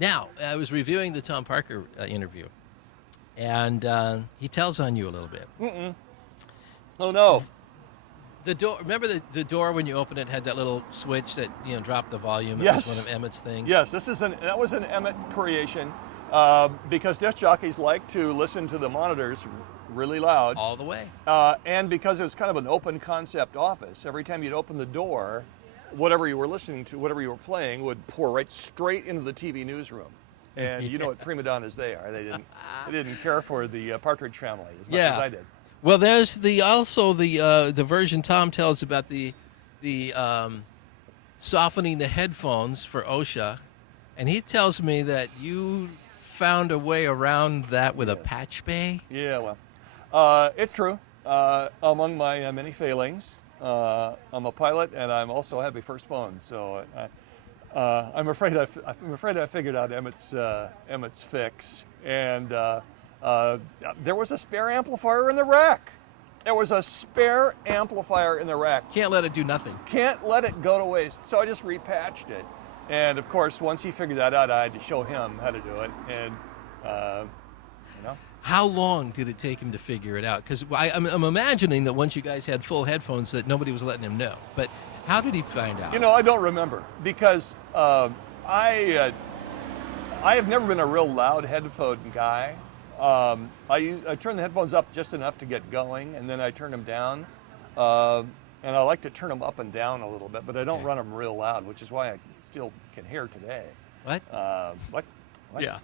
Now, I was reviewing the Tom Parker interview, and he tells on you a little bit. Oh no. The door. Remember the door when you open it had that little switch that dropped the volume. It Yes. was one of Emmett's things. Yes, that was an Emmett creation because disc jockeys like to listen to the monitors really loud. All the way. And because it was kind of an open concept office, every time you'd open the door, whatever you were listening to, whatever you were playing, would pour right straight into the TV newsroom. And you know what prima donnas they are. They didn't care for the Partridge Family as much as I did. Well, there's also the version Tom tells about the softening the headphones for OSHA, and he tells me that you found a way around that with a patch bay. Yeah, well, it's true. Among my many failings, I'm a pilot, and I'm also have a first phone. So I'm afraid I figured out Emmett's fix, and there was a spare amplifier in the rack. There was a spare amplifier in the rack. Can't let it do nothing. Can't let it go to waste. So I just repatched it. And of course, once he figured that out, I had to show him how to do it. And, How long did it take him to figure it out? Because I'm imagining that once you guys had full headphones that nobody was letting him know. But how did he find out? I don't remember because I have never been a real loud headphone guy. I turn the headphones up just enough to get going, and then I turn them down. And I like to turn them up and down a little bit, but I don't run them real loud, which is why I still can hear today. What? What? Yeah.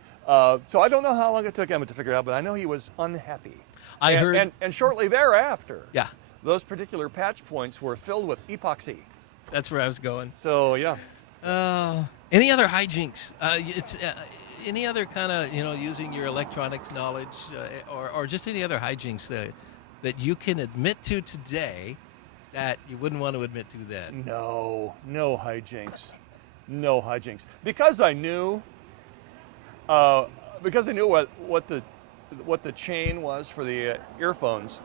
So I don't know how long it took Emmett to figure it out, but I know he was unhappy. I heard. And shortly thereafter, Yeah. those particular patch points were filled with epoxy. That's where I was going. So yeah. Any other hijinks? Any other kind of using your electronics knowledge, or just any other hijinks that you can admit to today that you wouldn't want to admit to then? No hijinks. No hijinks. Because I knew what the chain was for the earphones,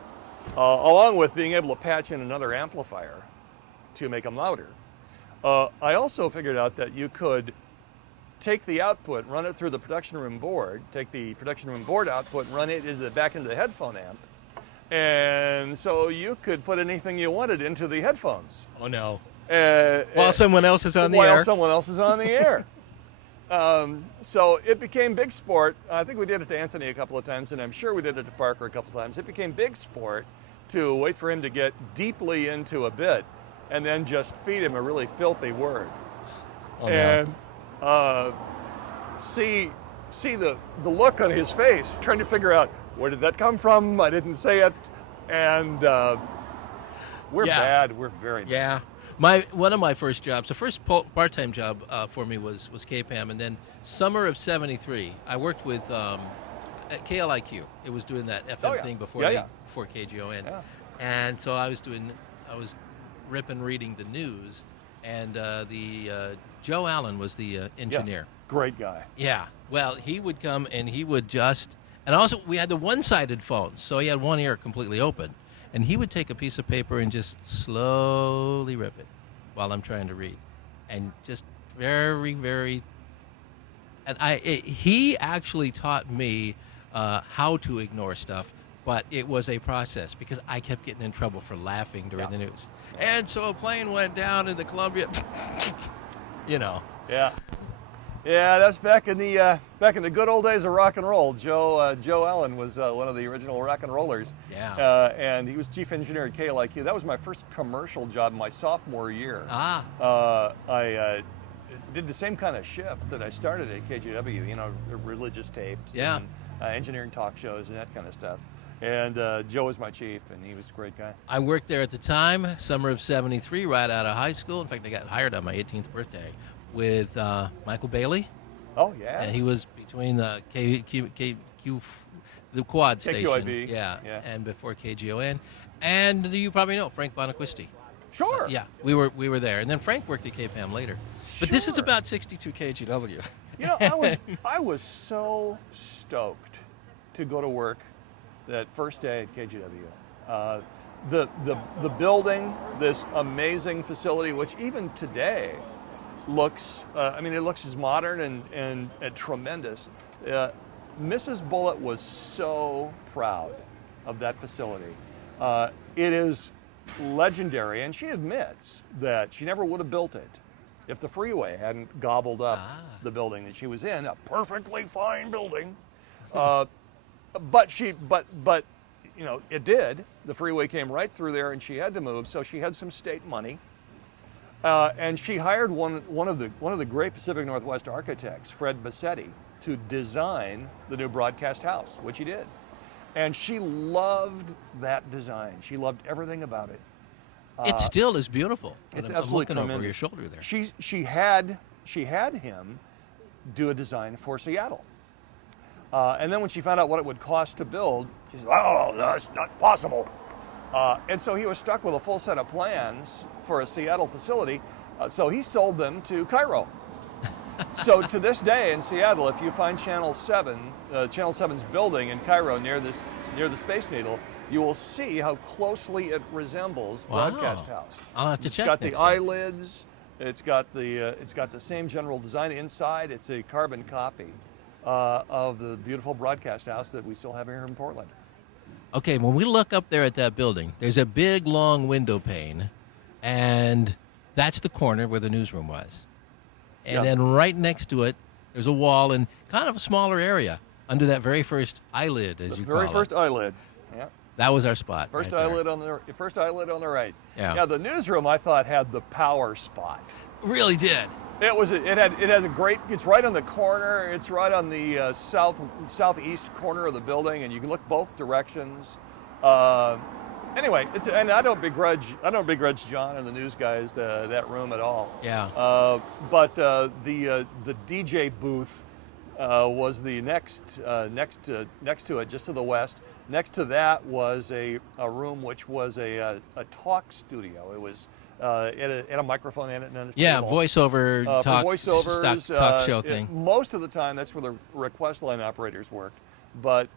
along with being able to patch in another amplifier to make them louder. I also figured out that you could take the output, run it through the production room board, take the production room board output, and run it back into the headphone amp. And so you could put anything you wanted into the headphones. Oh no! While someone else is on the air. While someone else is on the air. So it became big sport. I think we did it to Anthony a couple of times, and I'm sure we did it to Parker a couple of times. It became big sport to wait for him to get deeply into a bit and then just feed him a really filthy word. Oh, and see the look on his face, trying to figure out, where did that come from? I didn't say it. And we're bad. We're very bad. Yeah. One of my first jobs, the first part-time job for me was KPAM, and then summer of '73, I worked with at KLIQ. It was doing that FM thing before KGON. Yeah. And so I was reading the news, and Joe Allen was the engineer. Yeah. Great guy. Yeah. Well, he would come and he would and also we had the one-sided phones, so he had one ear completely open. And he would take a piece of paper and just slowly rip it while I'm trying to read. And just very, very... And he actually taught me how to ignore stuff, but it was a process because I kept getting in trouble for laughing during the news. And so a plane went down in the Columbia, Yeah. Yeah, that's back in the good old days of rock and roll. Joe Allen was one of the original rock and rollers. Yeah. And he was chief engineer at KLIQ. That was my first commercial job my sophomore year. I did the same kind of shift that I started at KGW, religious tapes and engineering talk shows and that kind of stuff. And Joe was my chief, and he was a great guy. I worked there at the time, summer of '73, right out of high school. In fact, I got hired on my 18th birthday with Michael Bailey. Oh, yeah. And he was between the the quad station. KQIB. Yeah. And before KGON. And you probably know Frank Bonaquisti. Sure. Yeah, we were there. And then Frank worked at KPAM later. But this is about 62 KGW. I was so stoked to go to work that first day at KGW. The building, this amazing facility, which even today looks, it looks as modern and tremendous. Mrs. Bullitt was so proud of that facility. It is legendary, and she admits that she never would have built it if the freeway hadn't gobbled up the building that she was in, a perfectly fine building. But it did. The freeway came right through there, and she had to move, so she had some state money. And she hired one of the great Pacific Northwest architects, Fred Bassetti, to design the new broadcast house, which he did. And she loved that design. She loved everything about it. It still is beautiful. It's I'm absolutely looking tremendous. over your shoulder there. She had him do a design for Seattle. And then when she found out what it would cost to build, she said, "Oh, that's not possible." And so he was stuck with a full set of plans for a Seattle facility. So he sold them to Cairo. So to this day in Seattle, if you find Channel 7's building in Cairo near the Space Needle, you will see how closely it resembles Broadcast House. I'll have to check. It's got the next time. eyelids. It's got the same general design inside. It's a carbon copy of the beautiful Broadcast House that we still have here in Portland. Okay, when we look up there at that building, there's a big, long window pane, and that's the corner where the newsroom was. And then right next to it, there's a wall and kind of a smaller area under that very first eyelid, as you call it. The very first eyelid. Yeah. That was our spot. First right eyelid on the right. Yeah. Yeah. The newsroom I thought had the power spot. Really did. It has a great. It's right on the corner. It's right on the southeast corner of the building, and you can look both directions. Anyway, and I don't begrudge John and the news guys that room at all. Yeah. But the DJ booth was the next to it, just to the west. Next to that was a room which was a talk studio. It was it had a microphone in it and a table. Voiceover talk, for voiceovers, talk show thing. Most of the time, that's where the request line operators worked. But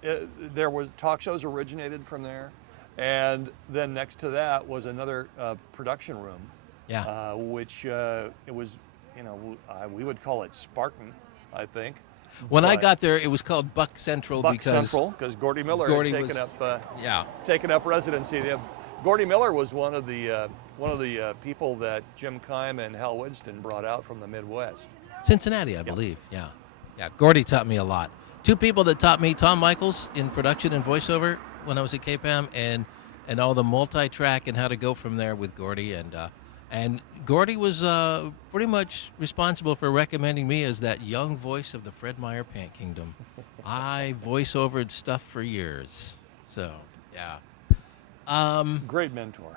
there was talk shows originated from there, and then next to that was another production room. Yeah. Which it was, we would call it Spartan, I think. When I got there, it was called Buck Central because Gordy Miller had taken up residency. Gordy Miller was one of the people that Jim Keim and Hal Winston brought out from the Midwest. Cincinnati, I believe. Yeah. Gordy taught me a lot. Two people that taught me: Tom Michaels in production and voiceover when I was at KPAM, and all the multi-track and how to go from there with Gordy. And Gordy was pretty much responsible for recommending me as that young voice of the Fred Meyer Pant Kingdom. I voiceovered stuff for years. So, yeah. Great mentor.